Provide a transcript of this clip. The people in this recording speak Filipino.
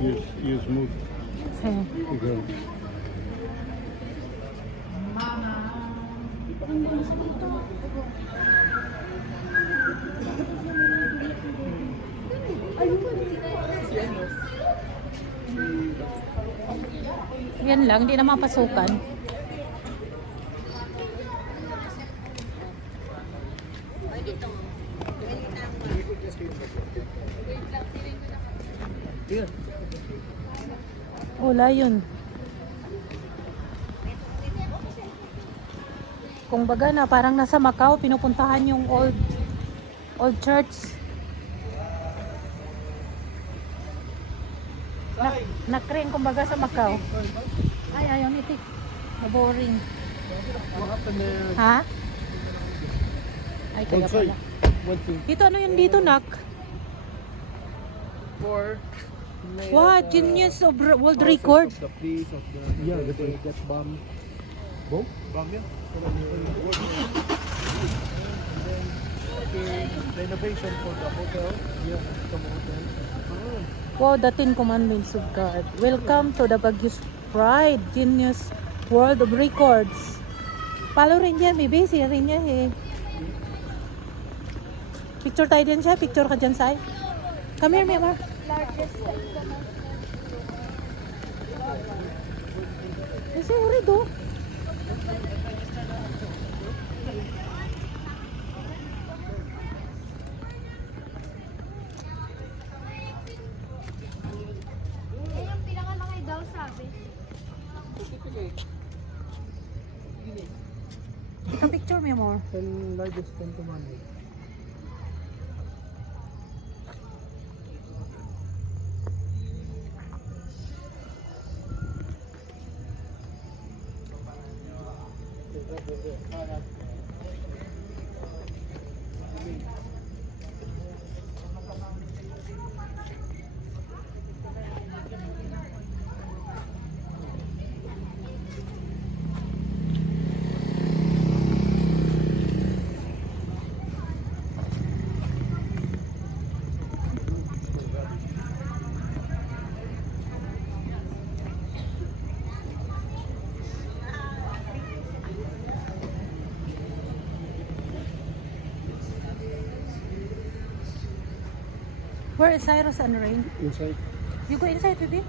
Use, use move to go. yan lang, hindi na mapasukan. Wala yun. Kung baga na parang nasa Macau, pinupuntahan yung old old church. Na, nakring kumbaga sa Macau. Ay, ayaw nitik. Boring. What happened there? Ha? Ay, kaya pala. Dito, ano yun dito, nak? for What? Genius of world record. the place of the Yeah, the, that's they right. get bombed. Bomb? Bomb yeah. Okay, renovation for the hotel. Yeah, some hotel. Wow, the Ten Commandments of God. Welcome to the Baguio's Pride Genius World of Records. Follow rin yan, may busy rin yan eh. Picture tayo din siya. Picture ka dyan, Sai. Come here, Mima. Kasi uri do. Eh, yung pinakamalaki daw sabi. Ika picture, Mima. And largest ten commandment. Where is Cyrus and Rain? inside. You go inside with him?